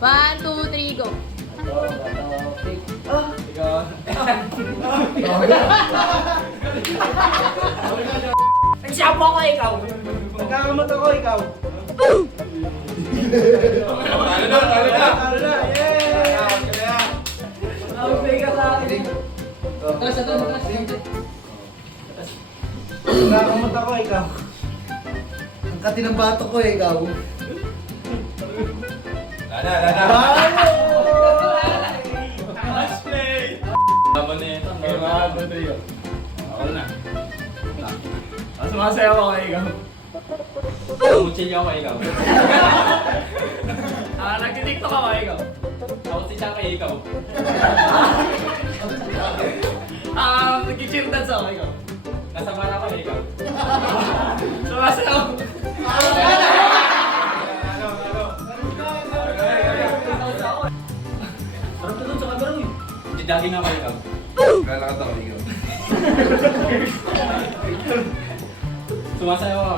1, 2, 3, go. Nagsiyapo ako ikaw. Nagkakamot ako, ikaw. Talo na! Talo na, yay! Nakapay ka sa akin. Nagkakamot ako, ikaw. Ang kati ng bato ko eh, ikaw. Lana! Last play! Tama na ito. Ako na. Sumasayaw ako ikaw. Mutsilyo ako ikaw. Nagtitiktok ako ikaw. Ako si Chaka ikaw. Nag-cheer dance ako ikaw. Nasa bara ako ikaw. Sumasayaw. Sarap na dun sa kabarang eh. Jogging ako ikaw. Lalakad ako, ikaw. Sumasayaw ako.